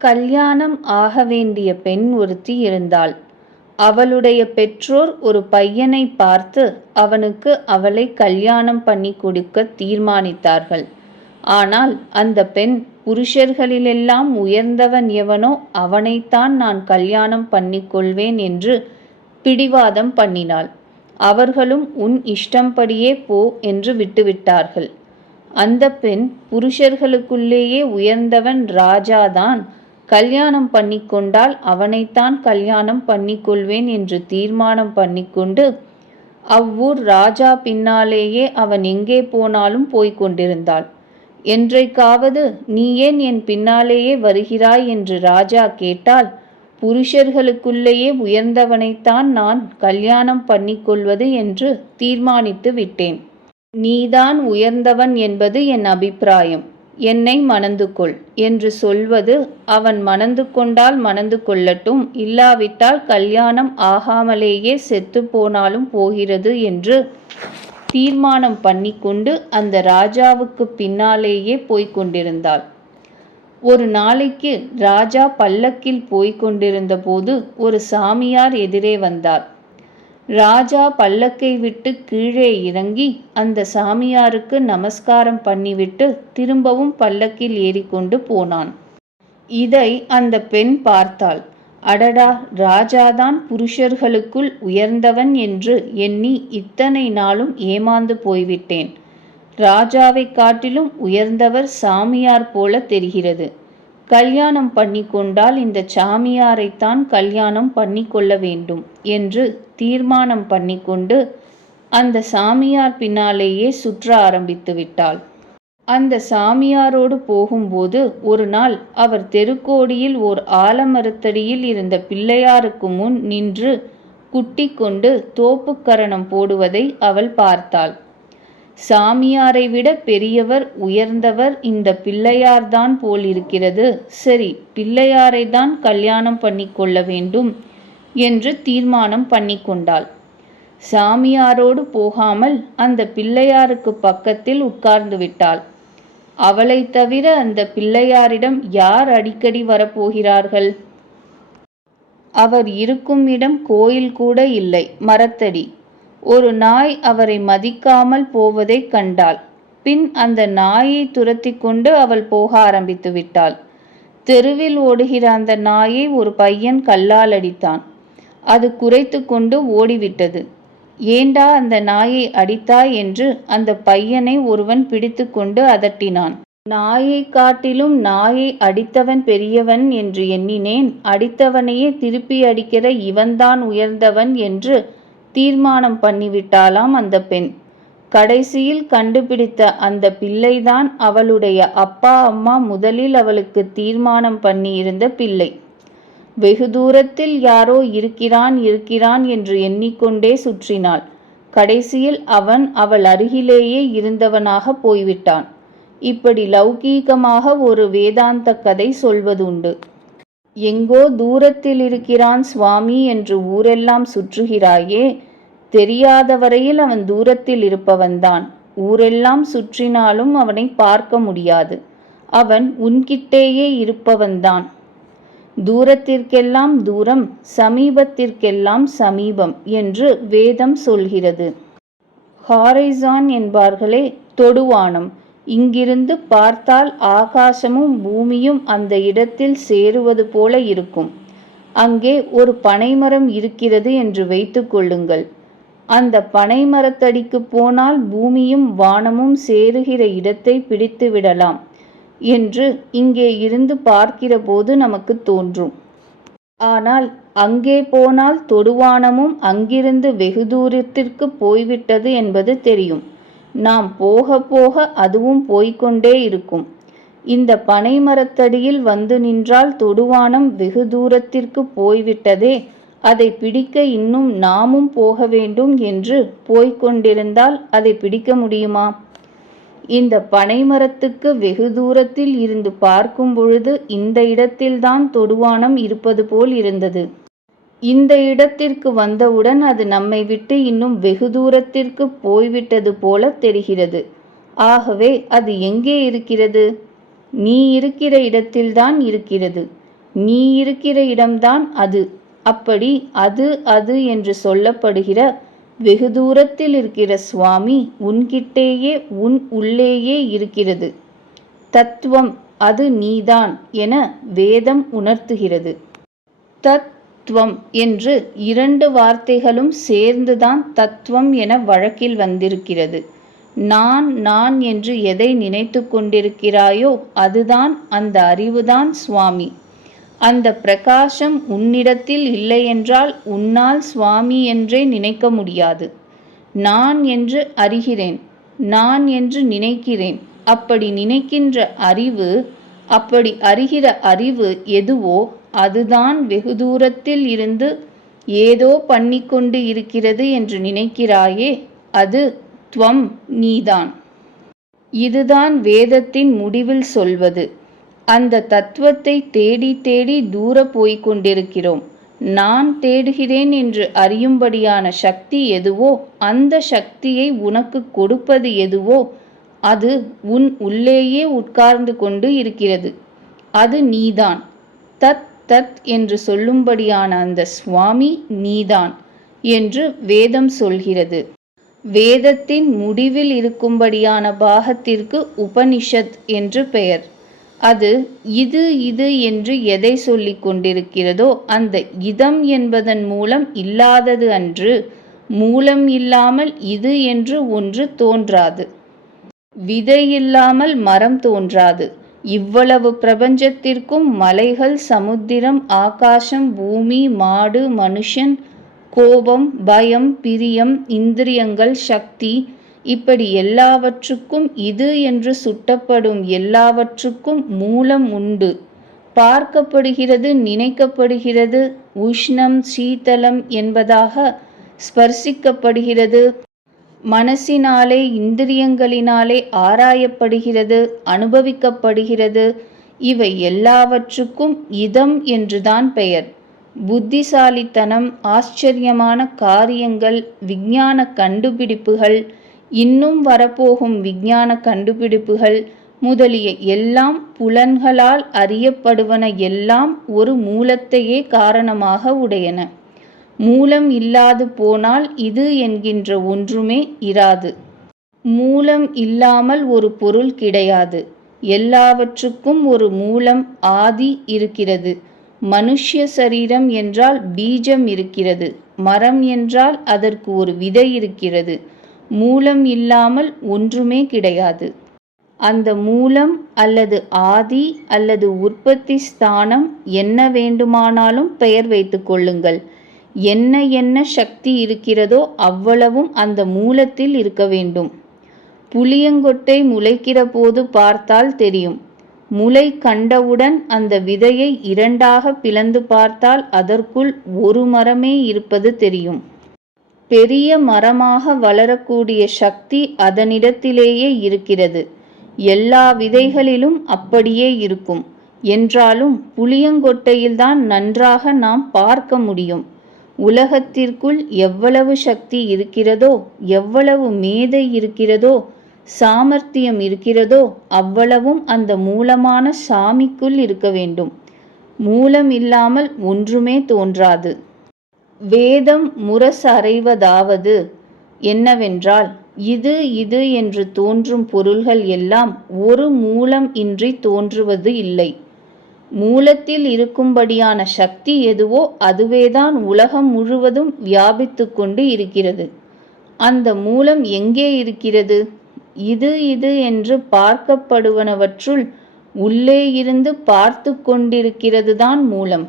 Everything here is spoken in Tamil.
கல்யாணம் ஆக வேண்டிய பெண் ஒருத்தி இருந்தாள். அவளுடைய பெற்றோர் ஒரு பையனை பார்த்து அவனுக்கு அவளை கல்யாணம் பண்ணி கொடுக்க தீர்மானித்தார்கள். ஆனால் அந்த பெண் புருஷர்களிலெல்லாம் உயர்ந்தவன் எவனோ அவனைத்தான் நான் கல்யாணம் பண்ணிக்கொள்வேன் என்று பிடிவாதம் பண்ணினாள். அவர்களும் உன் இஷ்டம்படியே போ என்று விட்டுவிட்டார்கள். அந்த பெண் புருஷர்களுக்குள்ளேயே உயர்ந்தவன் ராஜாதான். கல்யாணம் பண்ணிக்கொண்டால் அவனைத்தான் கல்யாணம் பண்ணிக்கொள்வேன் என்று தீர்மானம் பண்ணிக்கொண்டு அவ்வூர் ராஜா பின்னாலேயே அவன் எங்கே போனாலும் போய்க் கொண்டிருந்தாள். என்றைக்காவது நீ ஏன் என் பின்னாலேயே வருகிறாய்? என்று ராஜா கேட்டால் புருஷர்களுக்குள்ளேயே உயர்ந்தவனைத்தான் நான் கல்யாணம் பண்ணிக்கொள்வது என்று தீர்மானித்து விட்டேன். நீதான் உயர்ந்தவன் என்பது என் அபிப்பிராயம். என்னை மணந்து கொள் என்று சொல்வது அவன் மணந்து கொண்டால் மணந்து கொள்ளட்டும் இல்லாவிட்டால் கல்யாணம் ஆகாமலேயே செத்து போனாலும் போகிறது என்று தீர்மானம் பண்ணிக்கொண்டு அந்த ராஜாவுக்கு பின்னாலேயே போய்க் கொண்டிருந்தாள். ஒரு நாளைக்கு ராஜா பல்லக்கில் போய்க் கொண்டிருந்த போது ஒரு சாமியார் எதிரே வந்தார். ராஜா பல்லக்கை விட்டு கீழே இறங்கி அந்த சாமியாருக்கு நமஸ்காரம் பண்ணிவிட்டு திரும்பவும் பல்லக்கில் ஏறிக்கொண்டு போனான். இதை அந்த பெண் பார்த்தாள். அடடா ராஜாதான் புருஷர்களுக்குள் உயர்ந்தவன் என்று எண்ணி இத்தனை நாளும் ஏமாந்து போய்விட்டேன். ராஜாவை காட்டிலும் உயர்ந்தவர் சாமியார் போல தெரிகிறது. கல்யாணம் பண்ணி கொண்டால் இந்த சாமியாரைத்தான் கல்யாணம் பண்ணி கொள்ள வேண்டும் என்று தீர்மானம் பண்ணிக்கொண்டு அந்த சாமியார் பின்னாலேயே சுற்ற ஆரம்பித்து விட்டாள். அந்த சாமியாரோடு போகும்போது ஒரு நாள் அவர் தெருக்கோடியில் ஓர் ஆலமரத்தடியில் இருந்த பிள்ளையாருக்கு முன் நின்று குட்டி கொண்டு தோப்புக்கரணம் போடுவதை அவள் பார்த்தாள். சாமியாரை விட பெரியவர் உயர்ந்தவர் இந்த பிள்ளையார்தான் போலிருக்கிறது. சரி பிள்ளையாரை தான் கல்யாணம் பண்ணி கொள்ள வேண்டும் என்று தீர்மானம் பண்ணி கொண்டாள். சாமியாரோடு போகாமல் அந்த பிள்ளையாருக்கு பக்கத்தில் உட்கார்ந்து விட்டாள். அவளை தவிர அந்த பிள்ளையாரிடம் யார் அடிக்கடி வரப்போகிறார்கள்? அவர் இருக்கும் இடம் கோயில் கூட இல்லை மரத்தடி. ஒரு நாய் அவரை மதிக்காமல் போவதைக் கண்டாள். பின் அந்த நாயை துரத்தி கொண்டு அவள் போக ஆரம்பித்து விட்டாள். தெருவில் ஓடுகிற அந்த நாயை ஒரு பையன் கல்லால் அடித்தான். அது குறைத்து கொண்டு ஓடிவிட்டது. ஏண்டா அந்த நாயை அடித்தாய்? என்று அந்த பையனை ஒருவன் பிடித்து கொண்டு அதட்டினான். நாயை காட்டிலும் நாயை அடித்தவன் பெரியவன் என்று எண்ணினேன். அடித்தவனையே திருப்பி அடிக்கிற இவன்தான் உயர்ந்தவன் என்று தீர்மானம் பண்ணிவிட்டாளாம் அந்த பெண். கடைசியில் கண்டுபிடித்த அந்த பிள்ளைதான் அவளுடைய அப்பா அம்மா முதலில் அவளுக்கு தீர்மானம் பண்ணியிருந்த பிள்ளை. வெகு தூரத்தில் யாரோ இருக்கிறான் இருக்கிறான் என்று எண்ணிக்கொண்டே சுற்றினாள். கடைசியில் அவன் அவள் அருகிலேயே இருந்தவனாக போய்விட்டான். இப்படி லௌகீகமாக ஒரு வேதாந்த கதை சொல்வதுண்டு. எங்கோ தூரத்தில் இருக்கிறான் சுவாமி என்று ஊரெல்லாம் சுற்றுகிறாயே தெரியாத வரையில் அவன் தூரத்தில் இருப்பவன்தான். ஊரெல்லாம் சுற்றினாலும் அவனை பார்க்க முடியாது. அவன் உன்கிட்டேயே இருப்பவன்தான். தூரத்திற்கெல்லாம் தூரம் சமீபத்திற்கெல்லாம் சமீபம் என்று வேதம் சொல்கிறது. ஹாரைசான் என்பார்களே தொடுவானம். இங்கிருந்து பார்த்தால் ஆகாசமும் பூமியும் அந்த இடத்தில் சேருவது போல இருக்கும். அங்கே ஒரு பனைமரம் இருக்கிறது என்று வைத்துக்கொள்ளுங்கள் அந்த பனைமரத்தடிக்கு போனால் பூமியும் வானமும் சேருகிற இடத்தை பிடித்து விடலாம் என்று இங்கே இருந்து பார்க்கிறபோது நமக்கு தோன்றும். ஆனால் அங்கே போனால் தொடுவானமும் அங்கிருந்து வெகு தூரத்திற்கு போய்விட்டது என்பது தெரியும். நாம் போக போக அதுவும் போய்க்கொண்டே இருக்கும். இந்த பனை மரத்தடியில் வந்து நின்றால் தொடுவானம் வெகு தூரத்திற்கு போய்விட்டதே அதை பிடிக்க இன்னும் நாமும் போக வேண்டும் என்று போய்கொண்டிருந்தால் அதை பிடிக்க முடியுமா? இந்த பனைமரத்துக்கு வெகு தூரத்தில் இருந்து பார்க்கும் பொழுது இந்த இடத்தில்தான் தொடுவானம் இருப்பது போல் இருந்தது. இந்த இடத்திற்கு வந்தவுடன் அது நம்மை விட்டு இன்னும் வெகு தூரத்திற்கு போய்விட்டது போல தெரிகிறது. ஆகவே அது எங்கே இருக்கிறது? நீ இருக்கிற இடத்தில்தான் இருக்கிறது. நீ இருக்கிற இடம்தான் அது. அப்படி அது அது என்று சொல்லப்படுகிற வெகு தூரத்தில் இருக்கிற சுவாமி உன்கிட்டேயே உன் உள்ளேயே இருக்கிறது. தத்துவம் அது நீதான் என வேதம் உணர்த்துகிறது. தத் தத்துவம் என்று இரண்டு வார்த்தைகளும் சேர்ந்துதான் தத்துவம் என வழக்கில் வந்திருக்கிறது. நான் நான் என்று எதை நினைத்து கொண்டிருக்கிறாயோ அதுதான் அந்த அறிவுதான் சுவாமி. அந்த பிரகாசம் உன்னிடத்தில் இல்லையென்றால் உன்னால் சுவாமி என்றே நினைக்க முடியாது. நான் என்று அறிகிறேன் நான் என்று நினைக்கிறேன். அப்படி நினைக்கின்ற அறிவு அப்படி அறிகிற அறிவு எதுவோ அதுதான் வெகு தூரத்தில் இருந்து ஏதோ பண்ணிக்கொண்டு இருக்கிறது என்று நினைக்கிறாயே அது துவம் நீதான். இதுதான் வேதத்தின் முடிவில் சொல்வது. அந்த தத்துவத்தை தேடி தேடி தூர போய்க் கொண்டிருக்கிறோம். நான் தேடுகிறேன் என்று அறியும்படியான சக்தி எதுவோ அந்த சக்தியை உனக்கு கொடுப்பது எதுவோ அது உன் உள்ளேயே உட்கார்ந்து கொண்டு இருக்கிறது. அது நீதான். தத் தத் என்று சொல்லும்படியான அந்த சுவாமி நீதான் என்று வேதம் சொல்கிறது. வேதத்தின் முடிவில் இருக்கும்படியான பாகத்திற்கு உபனிஷத் என்று பெயர். அது இது இது என்று எதை சொல்லிக் கொண்டிருக்கிறதோ அந்த இதம் என்பதன் மூலம் இல்லாதது அன்று மூலம் இல்லாமல் இது என்று ஒன்று தோன்றாது. விதை இல்லாமல் மரம் தோன்றாது. இவ்வளவு பிரபஞ்சத்திற்கும் மலைகள் சமுத்திரம் ஆகாசம் பூமி மாடு மனுஷன் கோபம் பயம் பிரியம் இந்திரியங்கள் சக்தி இப்படி எல்லாவற்றுக்கும் இது என்று சுட்டப்படும் எல்லாவற்றுக்கும் மூலம் உண்டு. பார்க்கப்படுகிறது நினைக்கப்படுகிறது உஷ்ணம் சீதளம் என்பதாக ஸ்பர்சிக்கப்படுகிறது. மனசினாலே இந்திரியங்களினாலே ஆராயப்படுகிறது அனுபவிக்கப்படுகிறது. இவை எல்லாவற்றுக்கும் இதம் என்றுதான் பெயர். புத்திசாலித்தனம் ஆச்சரியமான காரியங்கள் விஞ்ஞான கண்டுபிடிப்புகள் இன்னும் வரப்போகும் விஞ்ஞான கண்டுபிடிப்புகள் முதலிய எல்லாம் புலன்களால் அறியப்படுவன எல்லாம் ஒரு மூலத்தையே காரணமாக உடையன. மூலம் இல்லாது போனால் இது என்கின்ற ஒன்றுமே இராது. மூலம் இல்லாமல் ஒரு பொருள் கிடையாது. எல்லாவற்றுக்கும் ஒரு மூலம் ஆதி இருக்கிறது. மனுஷ்ய சரீரம் என்றால் பீஜம் இருக்கிறது. மரம் என்றால் அதற்கு ஒரு விதை இருக்கிறது. மூலம் இல்லாமல் ஒன்றுமே கிடையாது. அந்த மூலம் அல்லது ஆதி அல்லது உற்பத்தி ஸ்தானம் என்ன வேண்டுமானாலும் பெயர் வைத்துக் கொள்ளுங்கள். என்ன என்ன சக்தி இருக்கிறதோ அவ்வளவும் அந்த மூலத்தில் இருக்க வேண்டும். புளியங்கொட்டை முளைக்கிற போது பார்த்தால் தெரியும். முளை கண்டவுடன் அந்த விதையை இரண்டாக பிளந்து பார்த்தால் அதற்குள் ஒரு மரமே இருப்பது தெரியும். பெரிய மரமாக வளரக்கூடிய சக்தி அதனிடத்திலேயே இருக்கிறது. எல்லா விதைகளிலும் அப்படியே இருக்கும். என்றாலும் புளியங்கொட்டையில்தான் நன்றாக நாம் பார்க்க முடியும். உலகத்திற்குள் எவ்வளவு சக்தி இருக்கிறதோ எவ்வளவு மேதை இருக்கிறதோ சாமர்த்தியம் இருக்கிறதோ அவ்வளவும் அந்த மூலமான சாமிக்குள் இருக்க வேண்டும். மூலம் இல்லாமல் ஒன்றுமே தோன்றாது. வேதம் முரசறைவதாவது என்னவென்றால் இது இது என்று தோன்றும் பொருள்கள் எல்லாம் ஒரு மூலம் இன்றி தோன்றுவது இல்லை. மூலத்தில் இருக்கும்படியான சக்தி எதுவோ அதுவேதான் உலகம் முழுவதும் வியாபித்து கொண்டு இருக்கிறது. அந்த மூலம் எங்கே இருக்கிறது? இது இது என்று பார்க்கப்படுவனவற்றுள் உள்ளே இருந்து பார்த்து கொண்டிருக்கிறதுதான் மூலம்.